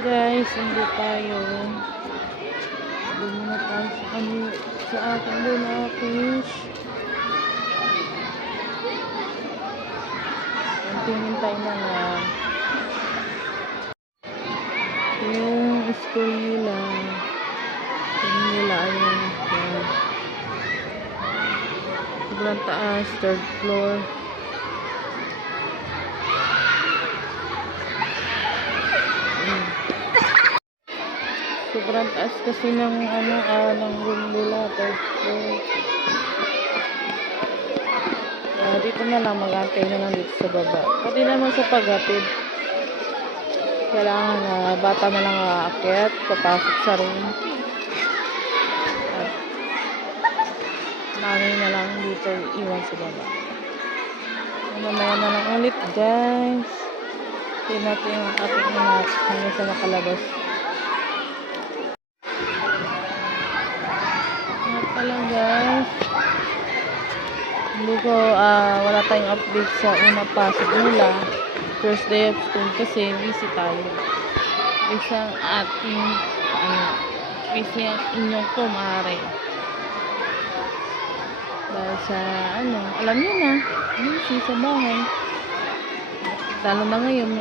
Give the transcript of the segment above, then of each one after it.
Guys, hindi tayo. Doon muna tayo sa akin doon na fish. Tingin tayo na lang. Yung school nila. Yung nila ayun. Sobrang taas, third floor. Sobrang taas kasi ng ng room nila, third floor. Dito na lang, mag-antay na lang dito sa baba. Pati naman sa paghatid. Kailangan na bata na lang aakyat, papasok sa room. At mami na lang dito iwan sa baba. Mamaya na lang ulit, guys. Tingnan natin yung ating anak hanggang sa makalabas. Pala guys, hindi ko wala tayong update sa una pasok nila, first day of school, kasi busy tayo. Busy ang ating busy ang inyong kumare dahil sa alam niyo na, busy sa bahay, lalo na ngayon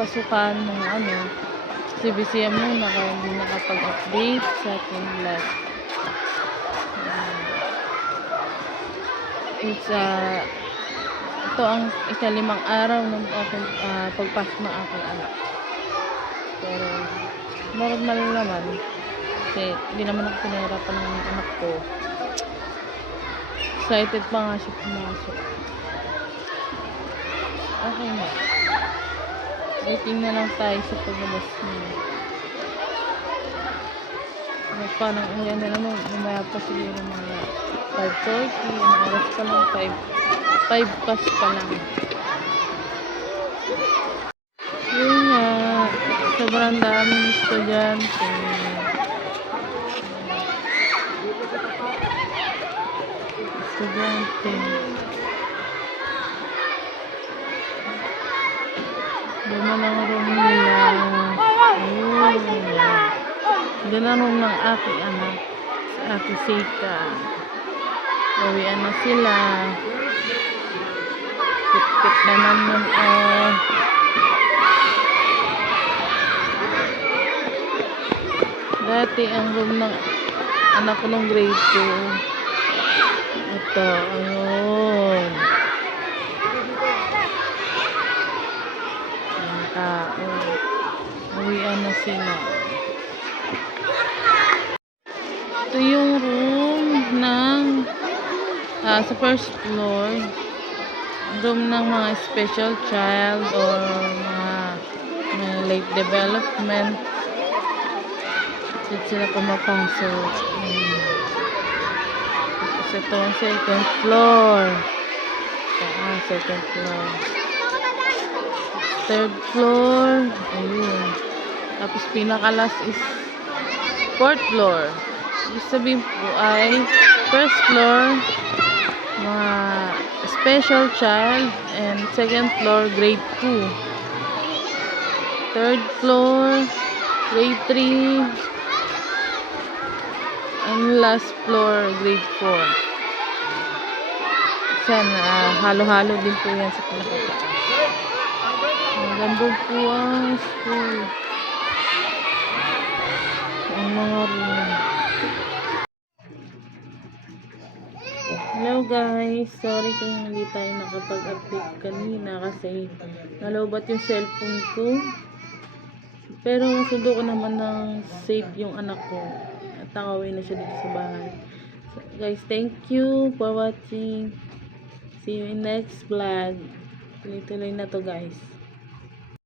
pasukan ng kasi busy mo hindi nakapag-update sa ating live. Ito ang ika-5 araw ng aking pagpasok ng aking anak. Pero normal naman kasi hindi naman ako pinahirapan ng anak ko. Excited pa nga siya pumasok. Okay na. Waiting na lang tayo sa paglabas niya. Parang uyan na naman, umaya pa siguro mga 5:30, ang oras pa lang 5 past pa lang. Yun nga, sobrang daming estudyante. Doon na lang room nila. Doon na room ng aking anak, sa Ate Sita. Bawian na sila. Kit-kit naman nun dati ang room ng anak ko ng grade 2. Ito, ayun. Ang tao. Bawian na sila. Ito yung room ng sa first floor, room ng mga special child or mga late development. Dito sila pumapasok. Tapos ito ang second floor. Second floor. Third floor. Ayun. Tapos pinaka-last is fourth floor. Ibig sabihin po ay first floor, mga special child, and second floor, grade 2. Third floor, grade 3, and last floor, grade 4. Halo-halo din po yan sa pinakataas. Maganda po ang school. Ang mga room. Hello guys, sorry kung hindi tayo nakapag-update kanina kasi nalobat yung cellphone ko. Pero nasundo ko naman ng safe yung anak ko at nakauwi na siya dito sa bahay. So, guys, thank you for watching. See you in next vlog. Tuloy-tuloy na to guys.